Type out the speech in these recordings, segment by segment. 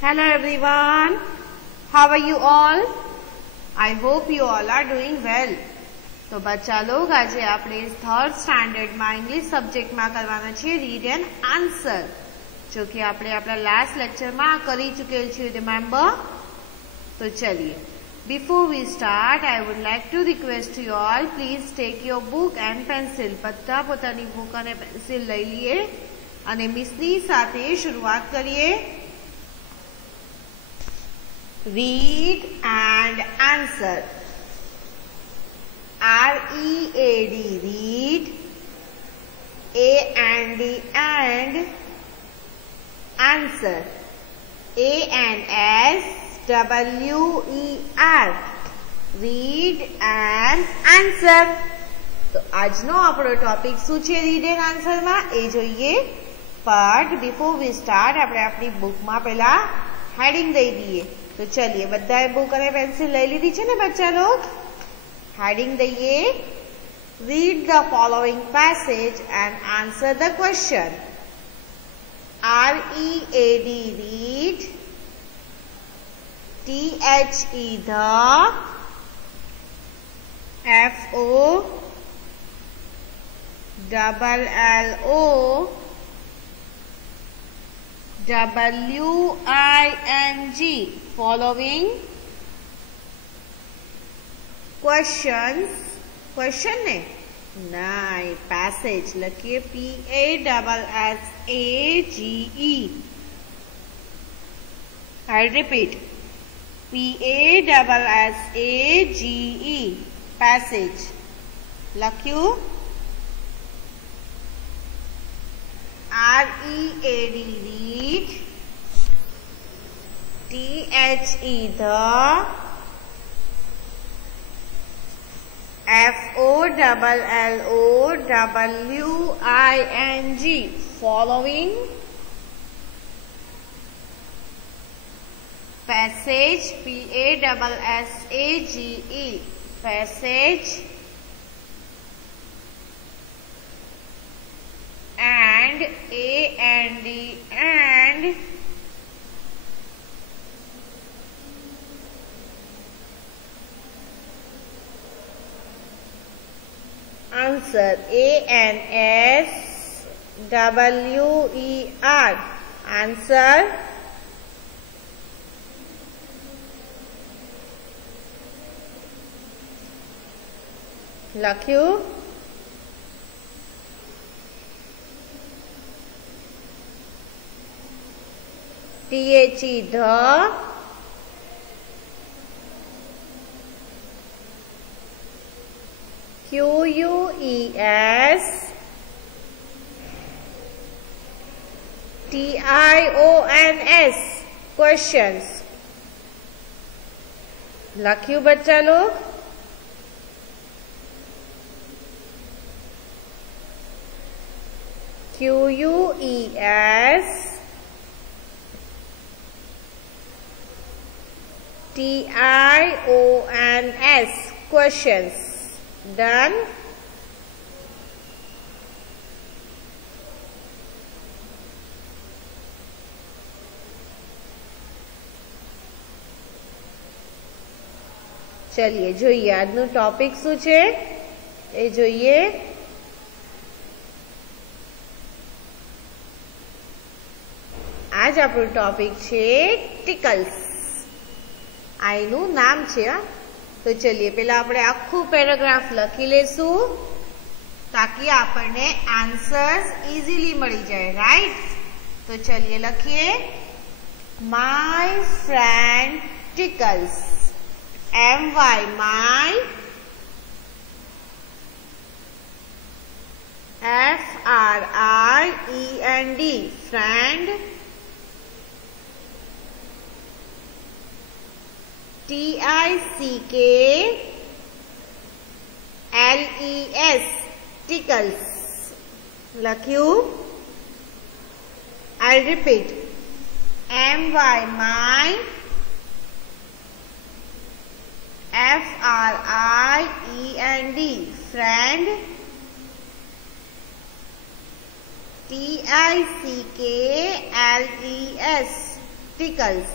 Hello everyone, how are you all? I hope you all are doing well. तो बच्चा लोग आज આપણે थर्ड स्टैंडर्ड में इंग्लिश सब्जेक्ट में करवाना છે રીડ એન્ડ આન્સર, जो कि આપણે આપણા લાસ્ટ લેક્ચર માં કરી ચૂકેલ છે. રિમેમ્બર? તો ચलिए, before we start I would like to request you all, please take your book and pencil. બધા પોતાની બુક અને પેન્સિલ લઈ લઈએ અને મિસની સાથે શરૂઆત કરીએ. Read and answer. R-E-A-D, read. A-N-D, and. Answer. A-N-S-W-E-R, read and answer. तो આજનો આપણો ટોપિક શું છે રીડ એન્ડ આન્સર માં એ જોઈએ. બટ બિફોર વી સ્ટાર્ટ આપણે આપણી બુકમાં પહેલા હેડિંગ દઈ દઈએ. તો ચलिए, બધાએ બુક અને પેન્સિલ લઈ લીધી છે ને બચ્ચા લોગ? હેડિંગ દઈએ. Read the following passage and answer the question. R-E-A-D, read. T-H-E, the. F-O-L-L-O, W-I-N-G, following questions. Question ne? नहीं, पैसेज लखिए. P-A-S-S-A-G-E. I'll repeat. P-A-S-S-A-G-E, passage. लखियो. R-E-A-D, read. T-H-E, the. F-O-L-L-O-W-I-N-G, following passage. P-A-S-S-A-G-E, passage. And A-N-D, and. Answer. A-N-S-W-E-R, answer. લખ્યું? T-H-E, the. Q-U-E-S T-I-O-N-S, questions. લખ્યું બચ્ચા log? Q-U-E-S T-I-O-N-S, questions. Done. चलिए જોઈએ આજનું ટોપિક શું છે એ જોઈએ. આજ આપણું ટોપિક છે ટિકલ્સ. આ એનું નામ છે. तो चलिए, पहला આપણે આખું પેરેગ્રાફ લખી લેશું તાકી આપણને આન્સર્સ ઇઝીલી મળી જાય. રાઈટ? તો ચलिए લખીએ. My friend tickles. M-Y, my. F-R-I-E-N-D, friend. T-I-C-K-L-E-S, tickles. લખ્યું? I'll repeat. M-Y, my. F-R-I-E-N-D, friend. T-I-C-K-L-E-S, tickles.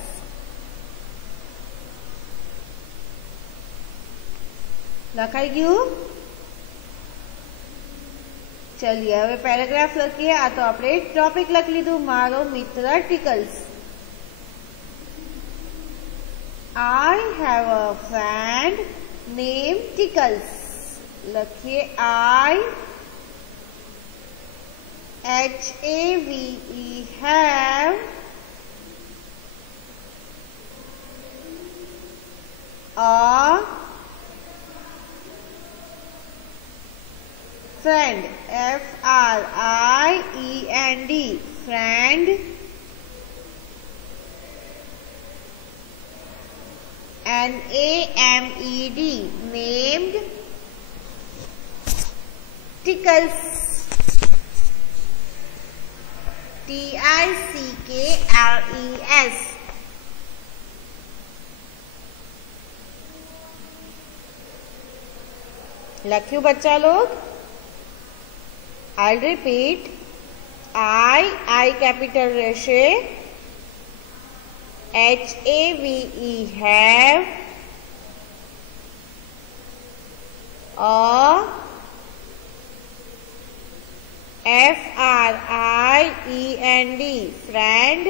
લખાઈ ગયું? ચલિए હવે પેરેગ્રાફ લખીએ. આ તો આપણે ટોપિક લખી લીધું, મારો મિત્ર ટિકલ્સ. I have a friend named Tickles. લખીએ I HAVE have a friend FRIEND friend NAMED named Tickles TICKLES. लख्यू बच्चा लोग? I'll repeat. I capital રહેશે. HAVE have a FRIEND friend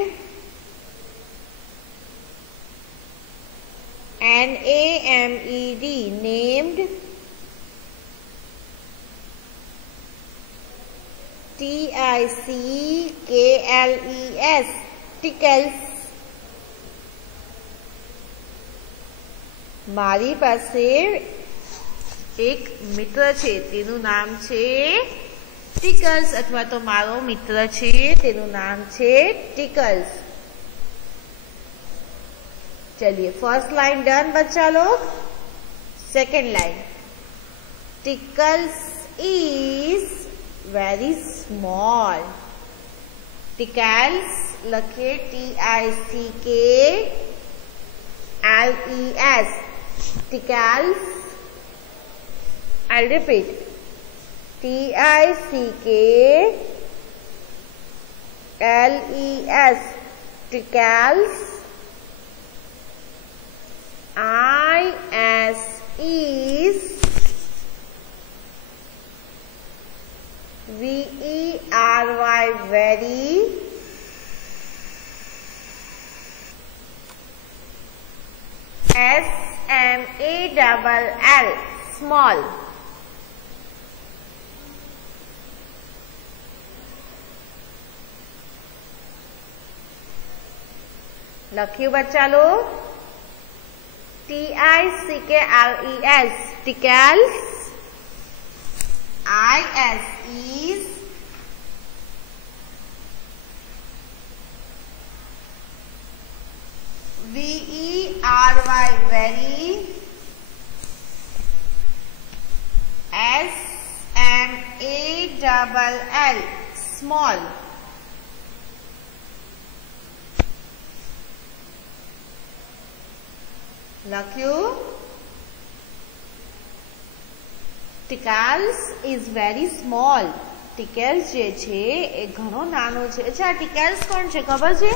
NAMED named TICKLES tickles. મારી પાસે એક મિત્ર છે, તેનું નામ છે ટિકલ્સ, અથવા તો મારો મિત્ર છે તેનું નામ છે ટિકલ્સ. चलिए फर्स्ट लाइन डन बच्चा लोग. Second line tickles is very small. Tickles लखे TICKLES tickles. I'll repeat. TICKLES tickles. IS is VERY very. SMALL small. लखियो बच्चा लोग. TICKLES tickles. IS is VERY very. SMALL small. લખ્યું? Tickles is very small. Tickles जे छे ए घणो नानो छे. अच्छा टिकल्स कोण छे खबर छे?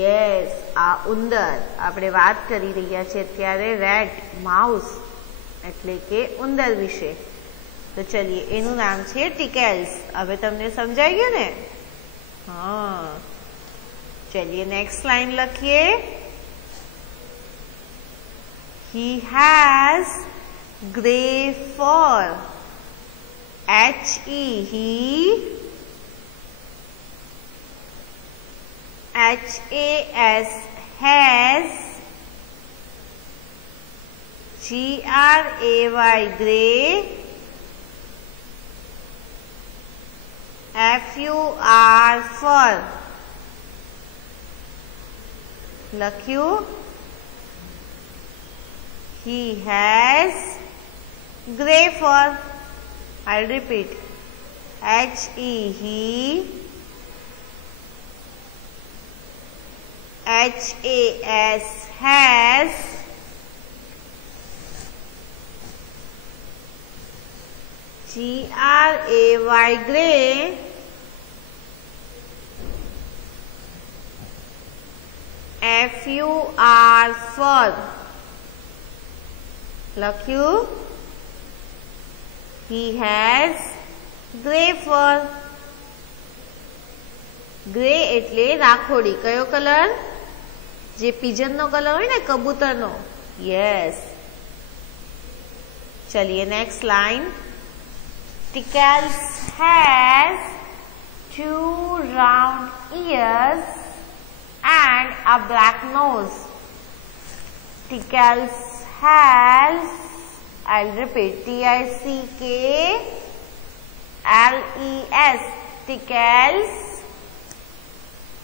यस, आ उंदर. આપણે વાત કરી રહ્યા છે અત્યારે રેટ માઉસ એટલે કે ઉંદર વિશે. તો ચलिए એનું નામ છે टिकल्स. હવે તમને સમજાઈ ગયું ને? હા. चलिए नेक्स्ट लाइन લખીએ. He has grey fur. HE he. HAS has. GRAY grey. FUR fur. લખ્યું? He has grey fur. I'll repeat. HE he. HAS has. GRAY grey. FUR fur. લખ્યું. He has grey fur. Grey એટલે રાખોડી. કયો કલર? જે પિજન નો કલર હોય ને, કબૂતર નો. યસ. ચલિए next line. Tickles has 2 round ears and a black nose. Tickles has, I'll repeat, TICKLES. Tickles,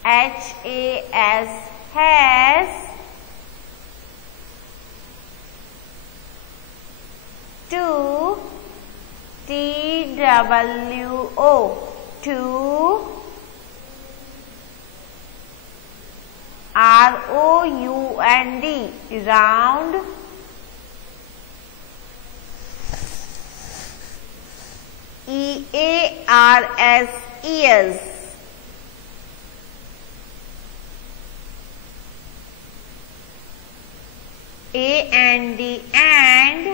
HAS, has 2 TWO, 2 ROUND, round. EARS, ears. AND, and.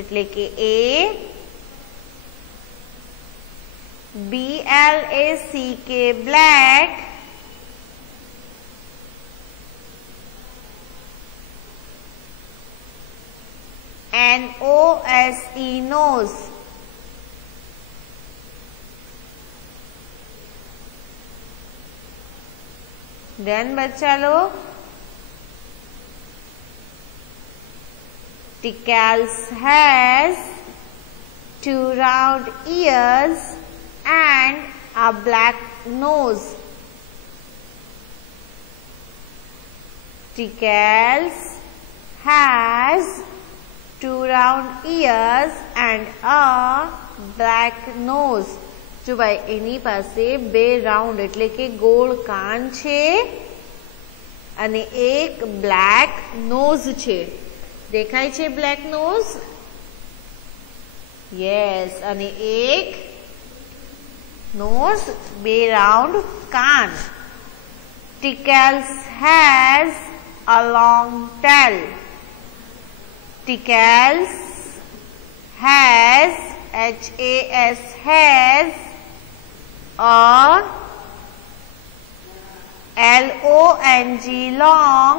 એટલે કે A. BLACK, black. NOSE, nose. Then बच्चा लोग, Tickles has 2 round ears and a black nose. Tickles has 2 round ears and a black nose. જો ભાઈ એની પાસે 2 રાઉન્ડ એટલે કે ગોળ કાન છે અને એક બ્લેક નોઝ છે. દેખાય છે બ્લેક નોઝ? યસ. અને એક નોઝ, 2 રાઉન્ડ કાન. Tickles has a long tail. Tickles has, HAS, has a LONG, long.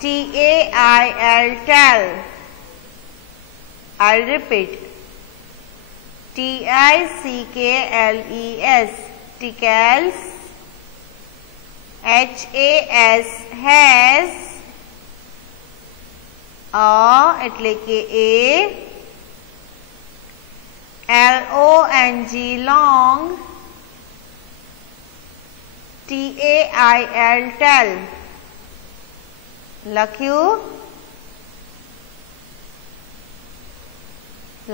TAIL, tail. I'll repeat. TICKLES, tickles. HAS, has a એટલે કે A. LONG, long. TAIL, tail. લખ્યું?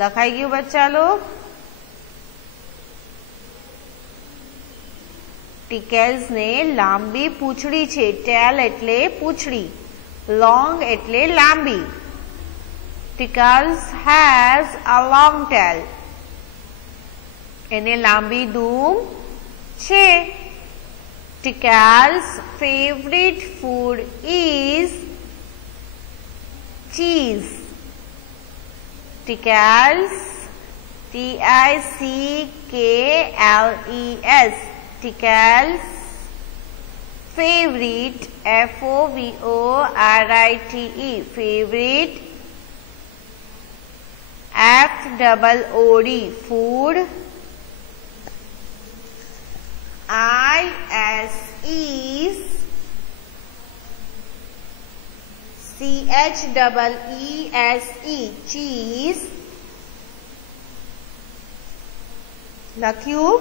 લખાઈ ગયું બચ્ચા લોગ? ટિકેલ્સ ને લાંબી પૂંછડી છે. ટેલ એટલે પૂંછડી, લોંગ એટલે લાંબી. Tickles has a long tail. એને લાંબી દૂમ છે. Tickles' favorite food is cheese. Tickles, TICKLES, tickles' favorite, FOVORITE, favorite, FOOD, food, ISEs, CHEESE, cheese. લખ્યું?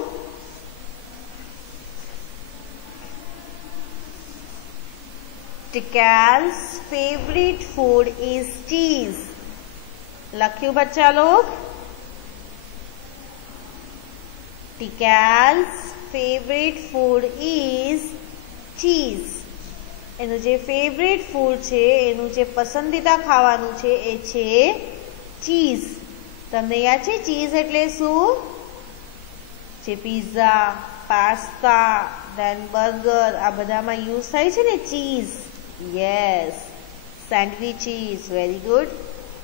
Tickles' favorite food is cheese. લખ્યું બચ્ચા log? Tickles' favorite food is cheese. એનું જે favourite food છે, એનું જે પસંદીદા ખાવાનું છે એ છે ચીઝ. તમને યાદ છે ચીઝ એટલે શું? જે પીઝા, પાસ્તા, દેન બર્ગર આ બધામાં યુઝ થાય છે ને cheese. Yes, sandwiches. Very good.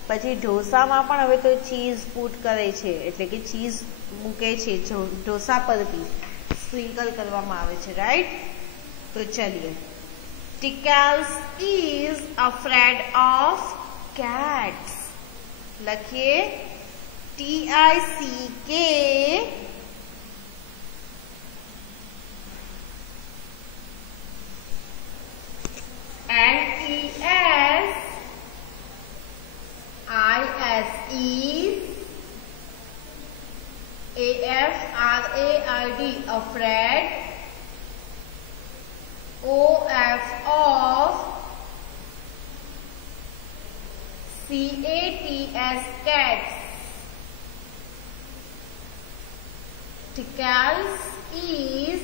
પછી ઢોસામાં પણ હવે તો ચીઝ પુટ કરે છે, એટલે કે ચીઝ મૂકે છે ઢોસા પર બી સ્પ્રિંકલ કરવામાં આવે છે. રાઈટ? તો ચલીએ. ટિકલ્સ ઇઝ અફ્રેડ ઓફ cats. લખીએ TICK AFRAID afraid. OF of CATS cats. Tickles is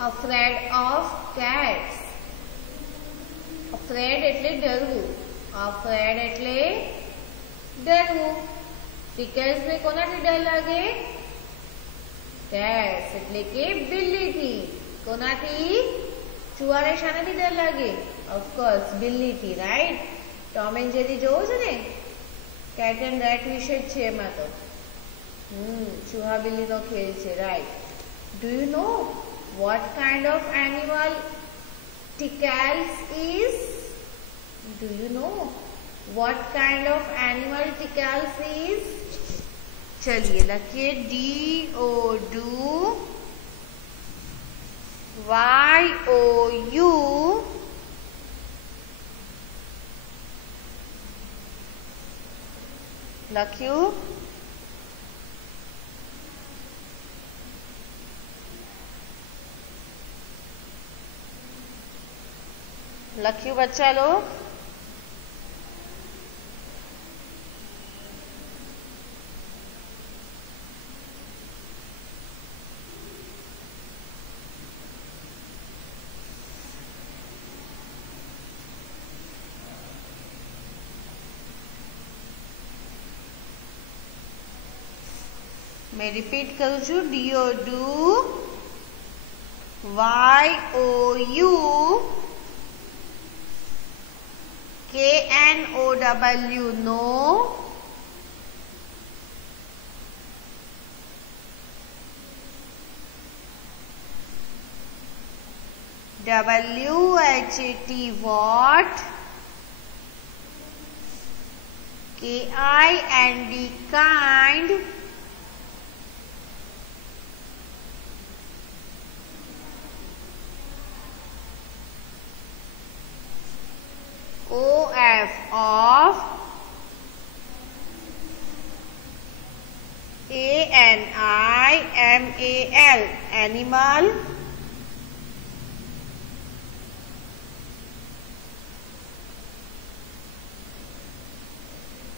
afraid of cats. Afraid એટલે ડરવું. Afraid એટલે ડરવું. Tickles ને કોનાથી ડર લાગે? Cats એટલે કે બિલ્લીથી. કોનાથી? ચુવાને શાનાથી ડર લાગે? ઓફકોર્સ બિલ્લીથી. રાઈટ? ટોમ એન્ડ જેરી જોવો છો ને? કેટ એન્ડ રેટ વિશે જ છે એમાં તો. ચૂહા બિલ્લીનો ખેલ છે. Right? Do you know what kind of animal tickles is? Do you know what kind of animal tickles is? चलिए लखिए DOUYOU लख्यू. लख्यू बच्चा लोग? मैं रिपीट करूँ छू. DOUYOU KNOW know. WHAT what. KIND kind. OF of. ANIMAL animal.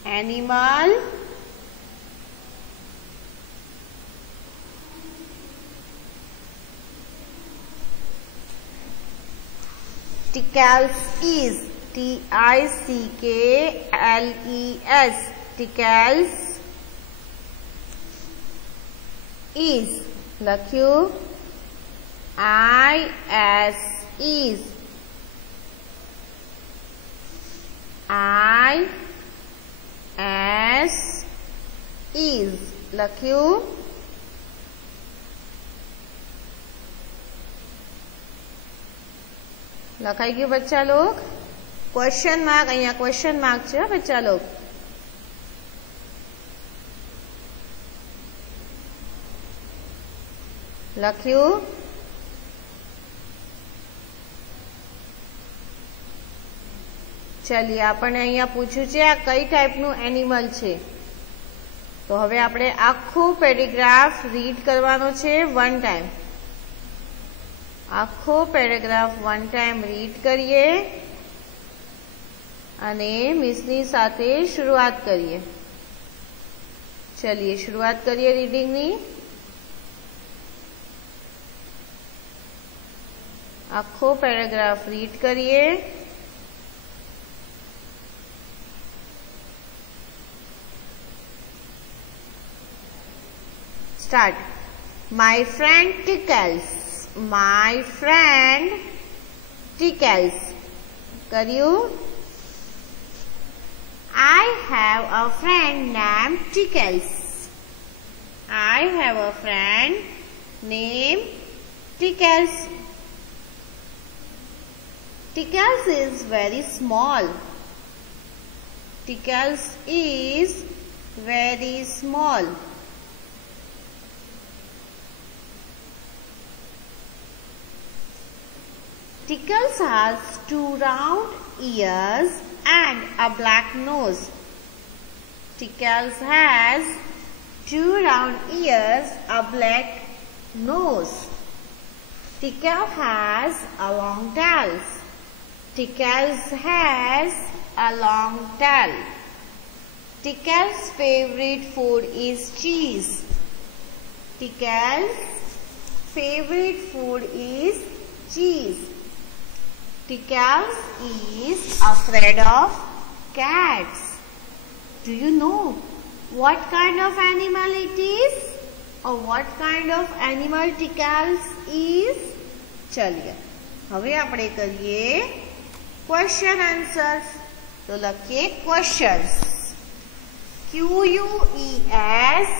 Animal. Tickles is TICKLES. Tickles is. લખ્યું. IS is. IS is. લખ્યું. લખાઈ ગયું બચ્ચા લોગ? क्वेश्चन मार्क अहिया क्वेश्चन मार्क है बच्चा लोग. लख्यू. चलिए आपने अहिया पूछ्यु छे आ कई टाइपनु एनिमल छे. तो हवे आपणे आखो पेरेग्राफ रीड करवानो छे वन टाइम. आखो पेरेग्राफ वन टाइम रीड करिए અને મિસની સાથે शुरुआत करिए. चलिए शुरुआत करिए रीडिंग नी. आखो पैराग्राफ रीड करिए. Start. My friend tickles. My friend tickles. કર્યું? I have a friend named Tickles. I have a friend named Tickles. Tickles is very small. Tickles is very small. Tickles has 2 round ears and a black nose. Tickles has 2 round ears, a black nose. Tickle has a long tail. Tickles has a long tail. Tickle's favorite food is cheese. Tickle's favorite food is cheese. Tickles is afraid of cats. Do you know what kind of animal it is? Or what kind of animal Tickles is? चलिए હવે આપણે કરીએ question answers. તો લખીએ questions. QUES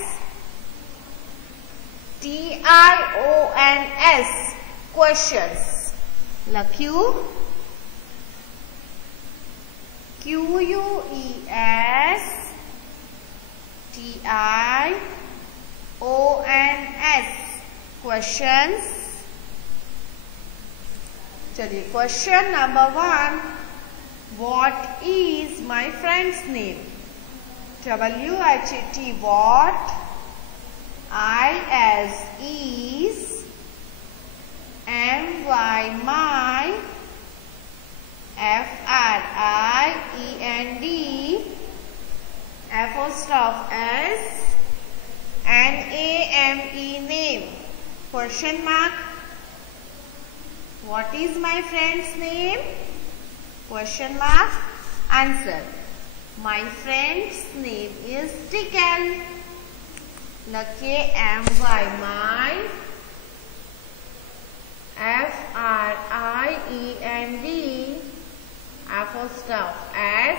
TIONS questions. લખ્યું? QUES TIONS questions. चलिए question number 1. What is my friend's name? WHAT what? IS is. MY my. FRIEND apostrophe S NAME name. Question mark. What is my friend's name? Question mark. Answer. My friend's name is Tickle. लखिए MY my FRIEND apostrophe S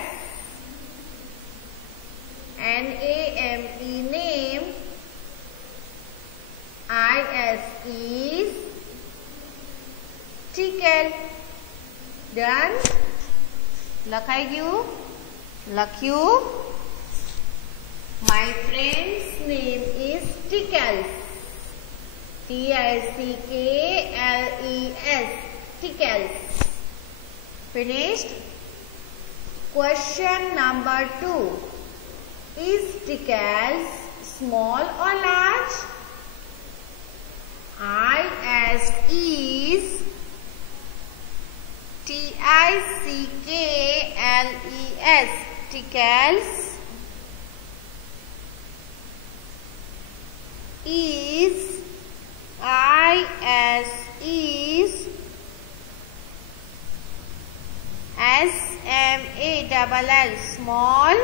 NAME name. IS is Tickle. Done. લખાઈ ગયું? લખ્યું? My friend's name is Tickles. TICKLES. Tickles. Finished? Question number 2. Is Tickles small or large? IS is. TICKLES. Tickles is. IS is. SMALL small.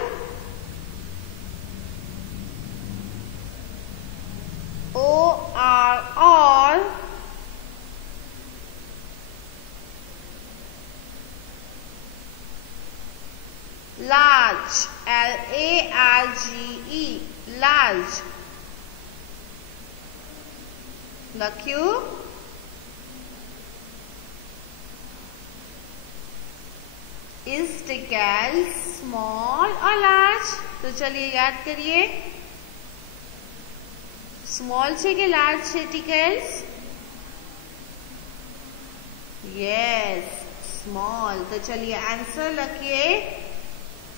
OR large. LARGE large. લખ્યું? Is Tickles small or large? तो चलिए याद करिए. स्मॉल છે કે લાર્જ છે Tickles? Yes, small. तो चलिए आंसर लिखिए.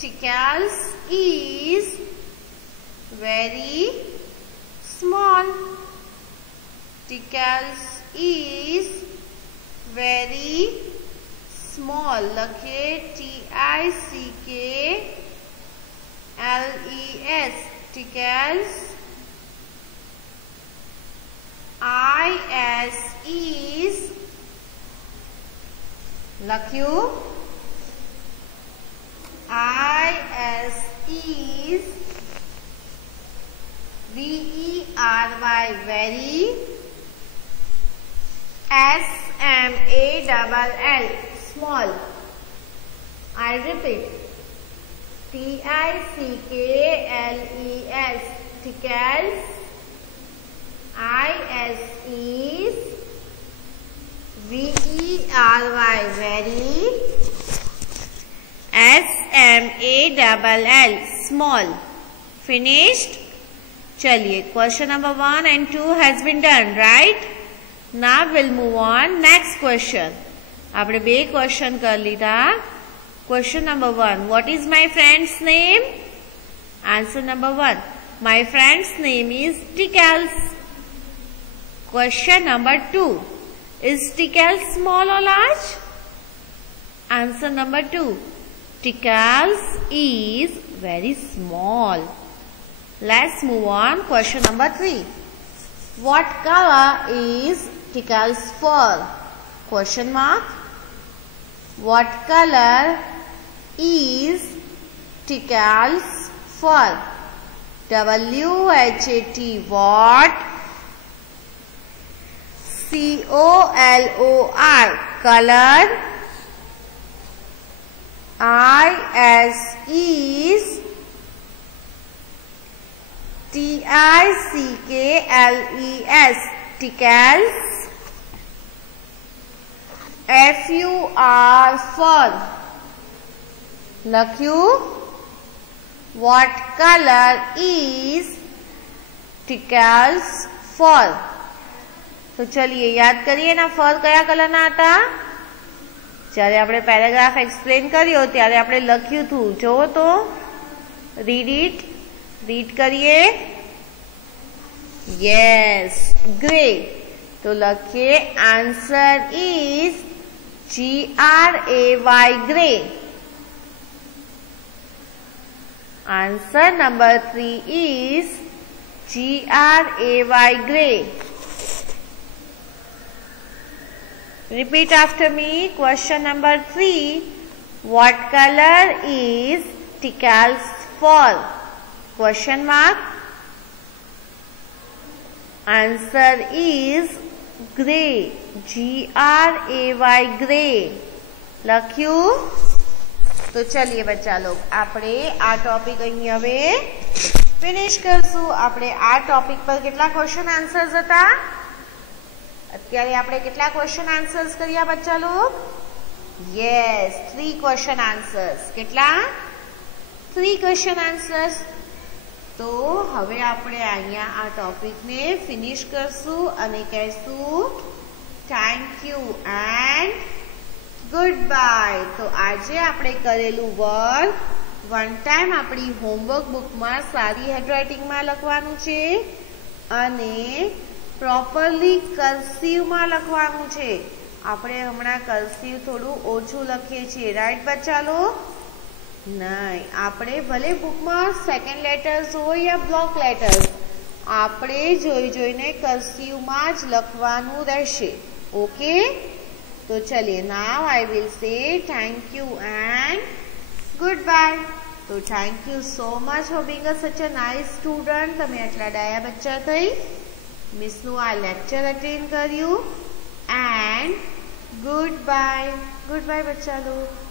Tickles is very small. Tickles is very small. लिखिए TICKLES. Tickles. IS is. લખ્યું? IS is. VERY very. SMALL small. I repeat. TICKLES tickles. ISES VERY very. SMALL small. Finished? चलिए, question number 1 and 2 has been done, right? Now we'll move on next question. આપણે બે question કરી લીધા. Question number 1, what is my friend's name? Answer number 1, my friend's name is Tickles. Question number 2, is Tickles small or large? Answer number 2, Tickles is very small. Let's move on. Question number 3. What color is Tickles' fur? Question mark. What color is Tickles' fur? WHAT. What? COLOR. Color. ISES TICKLES tickles. FUR fur. લખ્યું. What color is Tickles' fur? તો ચલિए યાદ કરીએ ના ફર કયા કલરના હતા? જ્યારે આપણે પેરેગ્રાફ એક્સપ્લેન કર્યો ત્યારે આપણે લખ્યું હતું, જોવો તો, રીડ ઇટ, રીડ કરીએ. Yes, grey. તો લખીએ answer is GRAY grey. Answer number 3 is GRAY grey. Repeat after me. Question number 3. What color is Tickles' fur? Question mark. Answer is grey. GRAY grey. લખ્યું. તો ચલીએ બચ્ચા લોગ, આપણે આ ટોપિક અહીં હવે ફિનિશ કરશું. આપણે આ ટોપિક પર કેટલા ક્વેશ્ચન આન્સર્સ હતા? અત્યારે આપણે કેટલા ક્વેશ્ચન આન્સર્સ કર્યા બચ્ચા લોગ? Yes, 3 question answers. કેટલા? 3 ક્વેશ્ચન આન્સર્સ. તો હવે આપણે અહીંયા આ ટોપિકને ફિનિશ કરશું અને કહેશું thank you and good bye. તો આજે આપણે કરેલું વર્ક વન ટાઈમ આપણી હોમવર્ક બુકમાં સારી હેન્ડરાઇટિંગમાં લખવાનું છે અને પ્રોપરલી કર્સિવમાં લખવાનું છે. આપણે હમણાં કર્સિવ થોડું ઓછું લખીએ છીએ, રાઈટ બચ્ચા લોગ? નહીં, આપણે ભલે બુકમાં સેકન્ડ લેટર્સ હોય યા બ્લોક લેટર્સ, આપણે જોઈ જોઈને કર્સિવમાં જ લખવાનું રહેશે. ઓકે? તો ચલીએ, now I will say thank you and good bye. તો thank you so much for being such a nice student. તમે આટલા ડાયા બચ્ચા થઈ, મિસનું આ લેક્ચર અટેન્ડ કર્યું and good by. Good bye બચ્ચા લોગ.